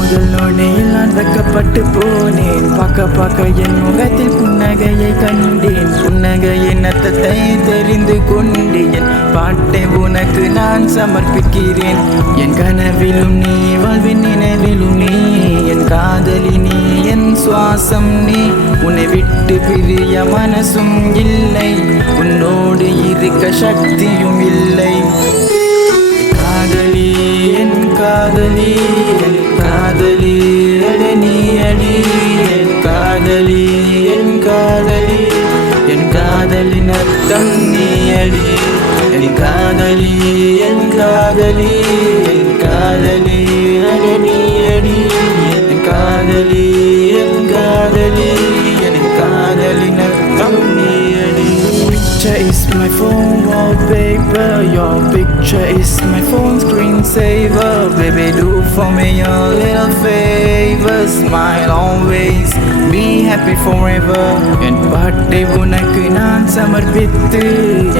முதல் நொடியில் நான் வெக்கப்பட்டு போனேன். பார்க்க என் முகத்தில் புன்னகையை கண்டேன். புன்னகையின் அர்த்தத்தை தெரிந்து கொண்டு என் பாட்டை உனக்கு நான் சமர்ப்பிக்கிறேன். என் கனவிலும் நீ, வாழ்வின் நினைவிலும் நீ, என் காதலி நீ, என் சுவாசம் நீ. உன்னை விட்டு பிரிய மனசும் இல்லை, உன்னோடு இருக்க சக்தியும் இல்லை. காதலி என் காதலி, என் காதலி அடி அடி, என் காதலி என் காதலி, என் காதலின் அர்த்தம் நீ அடி. என் காதலி என் காதலி, என் காதலி அடி அடி, என் காதலி என் காதலி, என் காதலின் அர்த்தம் நீ அடி. Picture is my phone wallpaper, your picture is my phone screensaver. Baby, do for me a little favor, smile always, be happy forever. என் பாட்டை உனக்கு நான் சமர்ப்பித்து,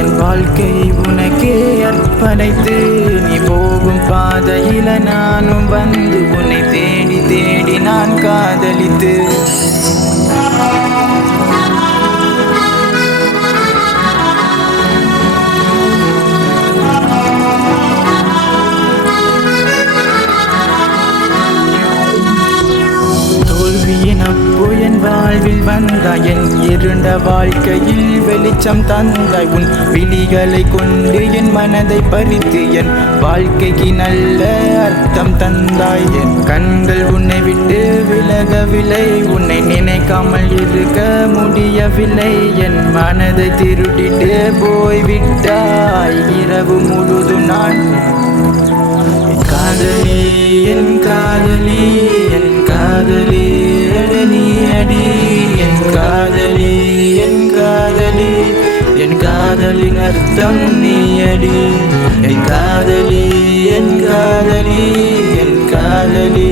என் வாழ்க்கையை உனக்கே அர்ப்பணித்து, நீ போகும் பாதையில நானும் வந்து உன்னை தேடி தேடி நான் காதலித்து. அப்போ என் வாழ்வில் வந்தாய், என் இருண்ட வாழ்க்கையில் வெளிச்சம் தந்தாய். உன் விழிகளை கொண்டு என் மனதை பறித்து என் வாழ்க்கைக்கு நல்ல அர்த்தம் தந்தாய். என் கண்கள் உன்னை விட்டு விலகவில்லை, உன்னை நினைக்காமல் இருக்க முடியவில்லை. என் மனதை திருடிட்டு போய்விட்டாய் இரவு முழுதும் நான். காதலி என் காதலி, என் காதலி அடி அடி, என் காதலி என் காதலி, என் காதலின் அர்த்தம் நீ அடி. என் காதலி என் காதலி, என் காதலி